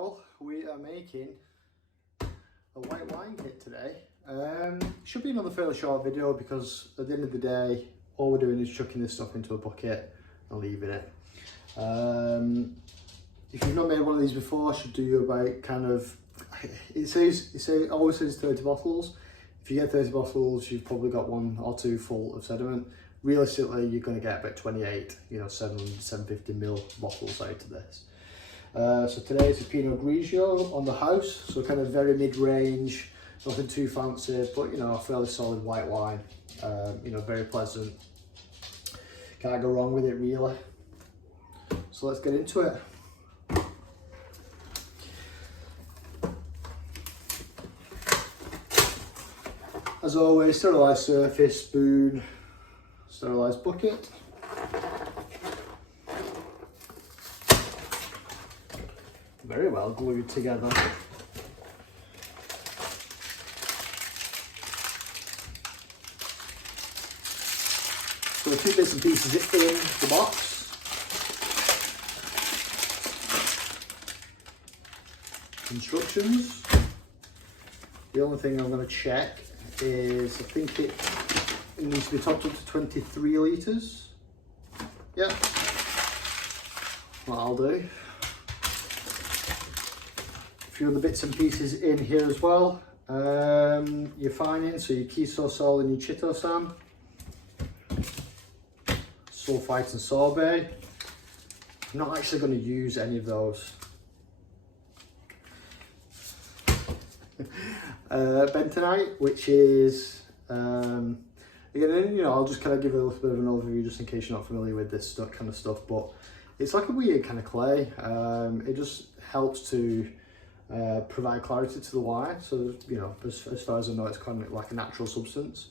all, we are making a white wine kit today. Should be another fairly short video because at the end of the day all we're doing is chucking this stuff into a bucket and leaving it. If you've not made one of these before, should do you about kind of, it always says 30 bottles. If you get 30 bottles, you've probably got 1 or 2 full of sediment. Realistically, you're going to get about 28, 700, 750 ml bottles out of this. So today it's a Pinot Grigio on the house, so kind of very mid-range, nothing too fancy, but a fairly solid white wine. Very pleasant. Can't go wrong with it really. So let's get into it. As always, sterilised surface, spoon, sterilised bucket. Very well glued together. So 2 bits and pieces in the box. Instructions. The only thing I'm going to check is I think it needs to be topped up to 23 litres. Yeah, what I'll do. A few other bits and pieces in here as well. Your finings, so your Kisosol and your Chitosan. Sulfite and sorbet. I'm not actually going to use any of those. Bentonite, which is again, I'll just kind of give a little bit of an overview just in case you're not familiar with this kind of stuff, but it's like a weird kind of clay. It just helps to provide clarity to the wine, so as far as I know, it's kind of like a natural substance.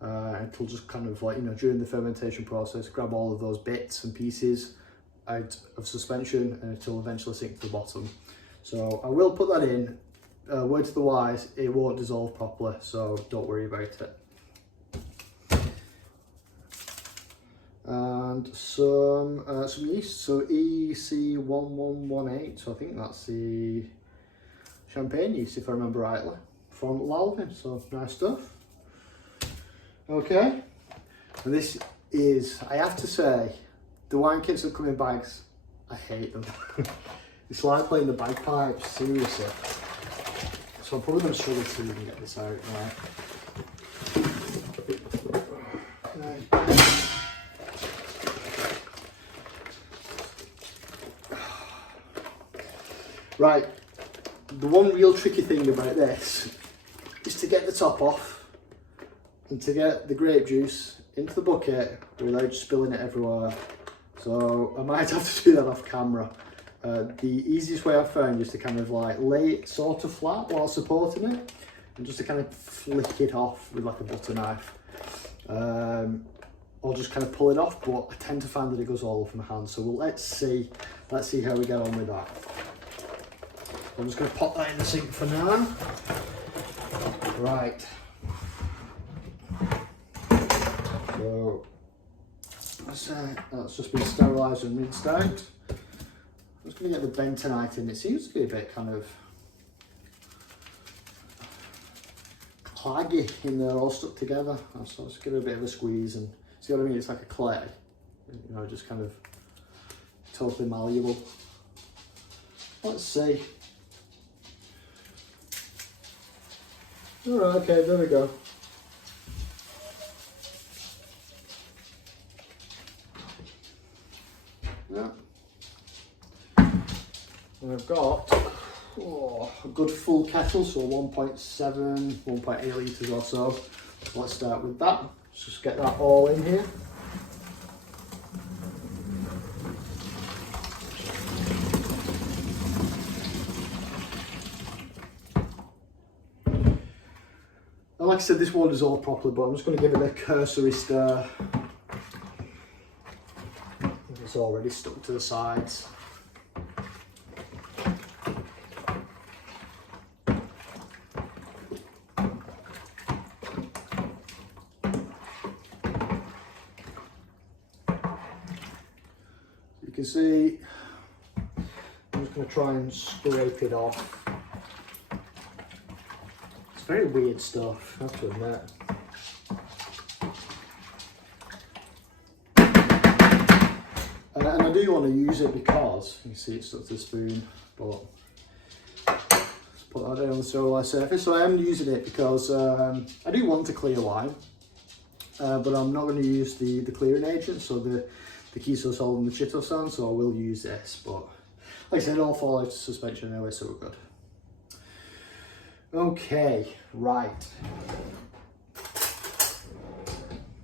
It'll just kind of like, during the fermentation process, grab all of those bits and pieces out of suspension and it'll eventually sink to the bottom. So I will put that in. Word to the wise, it won't dissolve properly, so don't worry about it. And some yeast, so EC1118, so I think that's the champagne yeast if I remember rightly, from Lalvin, so nice stuff. Okay, and this is, I have to say, the wine kits that come in bags, I hate them. It's like playing the bagpipes, seriously. So I'm probably going to struggle to even get this out right. Right, the one real tricky thing about this is to get the top off and to get the grape juice into the bucket without spilling it everywhere. So I might have to do that off camera. The easiest way I've found is to kind of like lay it sort of flat while supporting it and just to kind of flick it off with like a butter knife, or just kind of pull it off, but I tend to find that it goes all over my hand. So let's see how we get on with that. I'm just going to pop that in the sink for now. Right, so that's just been sterilised and rinsed out. I'm just going to get the bentonite in. It seems to be a bit kind of claggy in there, all stuck together. So let's give it a bit of a squeeze and see what I mean. It's like a clay, just kind of totally malleable. Let's see. All right, okay, there we go. Yeah. And I've got a good full kettle, so 1.7, 1.8 litres or so. Let's start with that. Let's just get that all in here. And like I said, this won't dissolve properly, but I'm just going to give it a cursory stir. It's already stuck to the sides. You can see I'm just going to try and scrape it off. It's very weird stuff, I have to admit. And I do want to use it because, you can see it's stuck to the spoon, but let's put that down on the sterilized surface. So I am using it because I do want a clear wine, but I'm not going to use the clearing agent, so the Kisosol and the chitosan, so I will use this, but like I said, it'll fall out of suspension anyway, so we're good. Okay, right.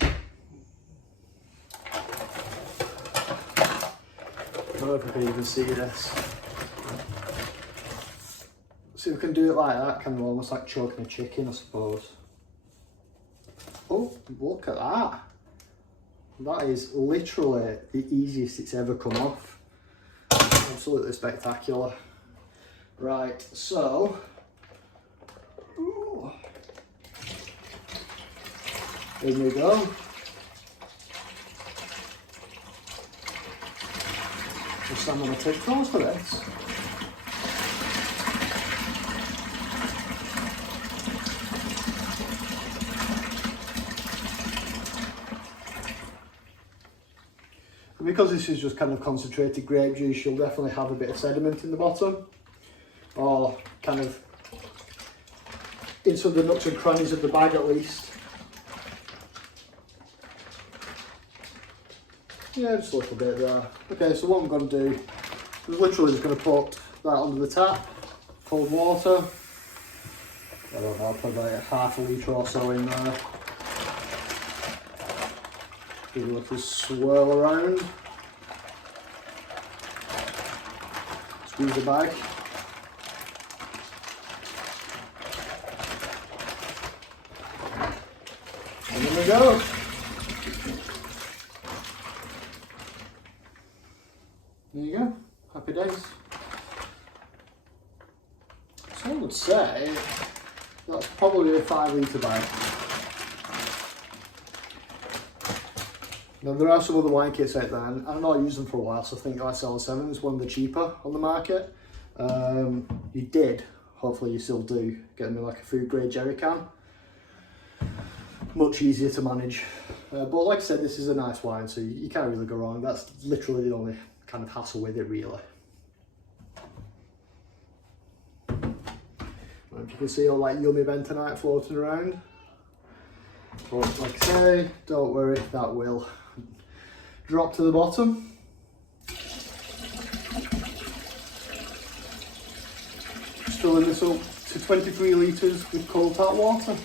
I don't know if I can even see this. See if we can do it like that, kind of almost like choking a chicken, I suppose. Oh, look at that. That is literally the easiest it's ever come off. Absolutely spectacular. Right, so. Ooh. In we go. Just I'm going to take photos for this. And because this is just kind of concentrated grape juice, you'll definitely have a bit of sediment in the bottom, or kind of into the nooks and crannies of the bag at least. Yeah, just a little bit there. Okay, so what I'm going to do is literally just going to put that under the tap, cold water. I don't know, I'll put about half a litre or so in there. Give it a little swirl around. Squeeze the bag. And there we go. There you go, happy days. So I would say that's probably a 5 litre bag. Now there are some other wine kits out there, and I've not used them for a while, so I think ISL7 is one of the cheaper on the market. You did, hopefully you still do, get them in like a food grade jerry can. Much easier to manage. But like I said, this is a nice wine, so you can't really go wrong. That's literally the only kind of hassle with it, really. If you can see all that yummy bentonite floating around. But like I say, don't worry, that will drop to the bottom. Just filling this up to 23 litres with cold tap water.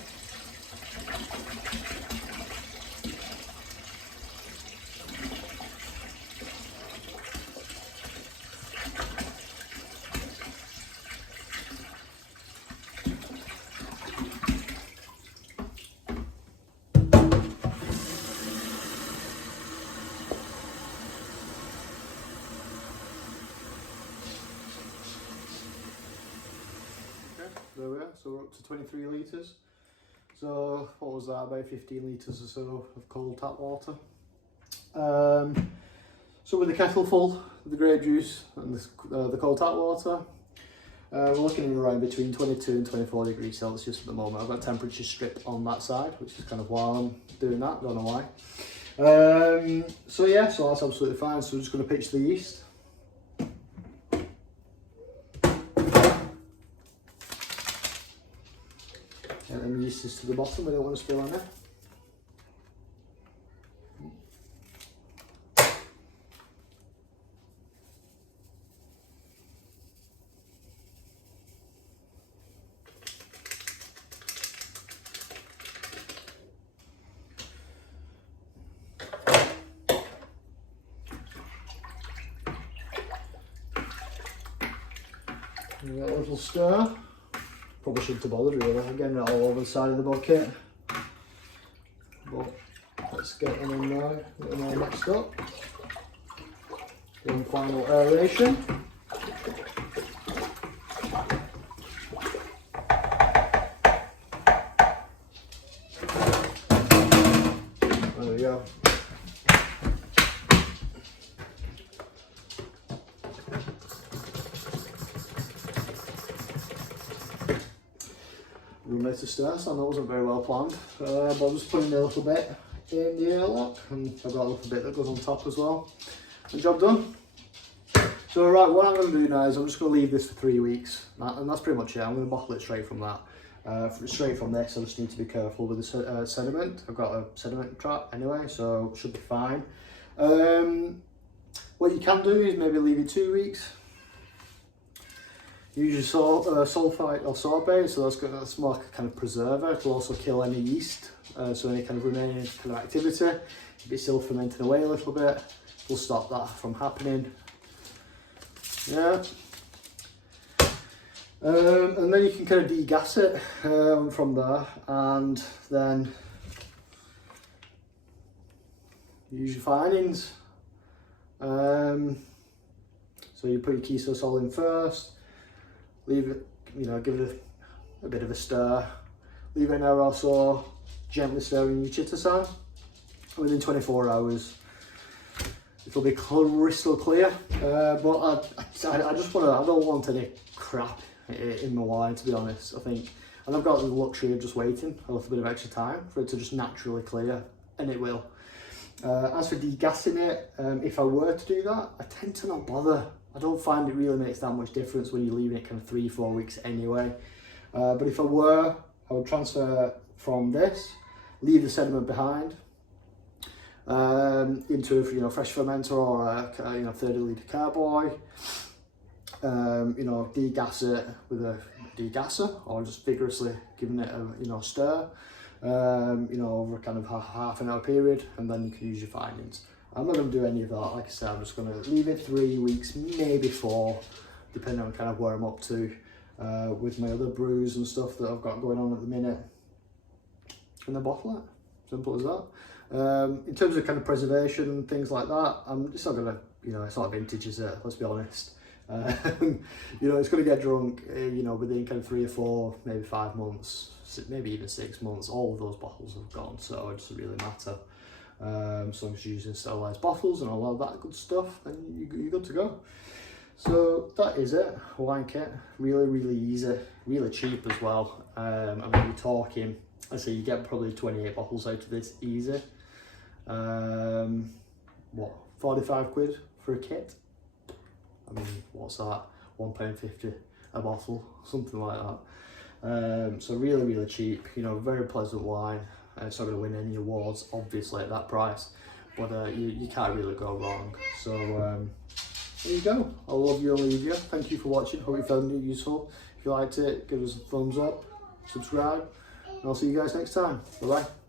There we are, so we're up to 23 litres. So what was that, about 15 litres or so of cold tap water. So with the kettle full of the grape juice and the cold tap water, we're looking at around between 22 and 24 degrees Celsius at the moment. I've got a temperature strip on that side, which is kind of why I'm doing that, don't know why. So yeah, so that's absolutely fine. So we're just going to pitch the yeast. And then the yeast is to the bottom, we don't want to spill on it. Give it a little stir. Probably shouldn't have bothered really, I'm getting it all over the side of the bucket. But let's get them in now, get them all mixed up. One final aeration. There we go. roommate to stir, so that wasn't very well planned. But I'm just putting a little bit in the airlock, and I've got a little bit that goes on top as well. And job done. So right, what I'm going to do now is I'm just going to leave this for 3 weeks, and that's pretty much it. I'm going to bottle it straight from that. Straight from this, I just need to be careful with the sediment. I've got a sediment trap anyway, so it should be fine. What you can do is maybe leave it 2 weeks. Use your sulfite or sorbate, so that's more like a kind of preserver. It'll also kill any yeast, so any kind of remaining kind of activity. If it's still fermenting away a little bit, it'll stop that from happening. Yeah. And then you can kind of degas it from there, and then use your finings. So you put your keto sol in first, leave it, give it a bit of a stir, leave it an hour or so, gently stirring your chitosan. Within 24 hours, it'll be crystal clear. But I just I don't want any crap in my wine, to be honest. I think, and I've got the luxury of just waiting a little bit of extra time for it to just naturally clear, and it will. As for degassing it, if I were to do that, I tend to not bother. I don't find it really makes that much difference when you're leaving it kind of 3-4 weeks anyway. But if I were, I would transfer from this, leave the sediment behind, into a fresh fermenter or a 30 litre carboy. Degas it with a degasser, or just vigorously giving it a stir, over kind of half an hour period, and then you can use your findings. I'm not going to do any of that. Like I said, I'm just going to leave it 3 weeks, maybe 4, depending on kind of where I'm up to with my other brews and stuff that I've got going on at the minute, and then bottle it. Simple as that. In terms of kind of preservation and things like that, it's not going to, it's not vintage, is it? Let's be honest. It's going to get drunk, within kind of 3 or 4, maybe 5 months, maybe even 6 months. All of those bottles have gone, so it doesn't really matter. So I'm just using sterilised bottles and all of that good stuff, and you're good to go. So that is it, wine kit. Really, really easy, really cheap as well. You're talking, I say you get probably 28 bottles out of this easy. 45 quid for a kit? What's that? £1.50 a bottle, something like that. So really, really cheap. Very pleasant wine. It's not going to win any awards, obviously, at that price, but you can't really go wrong. So there you go. I'll love you and leave you. Thank you for watching. Hope you found it useful. If you liked it, give us a thumbs up, subscribe, and I'll see you guys next time. Bye bye.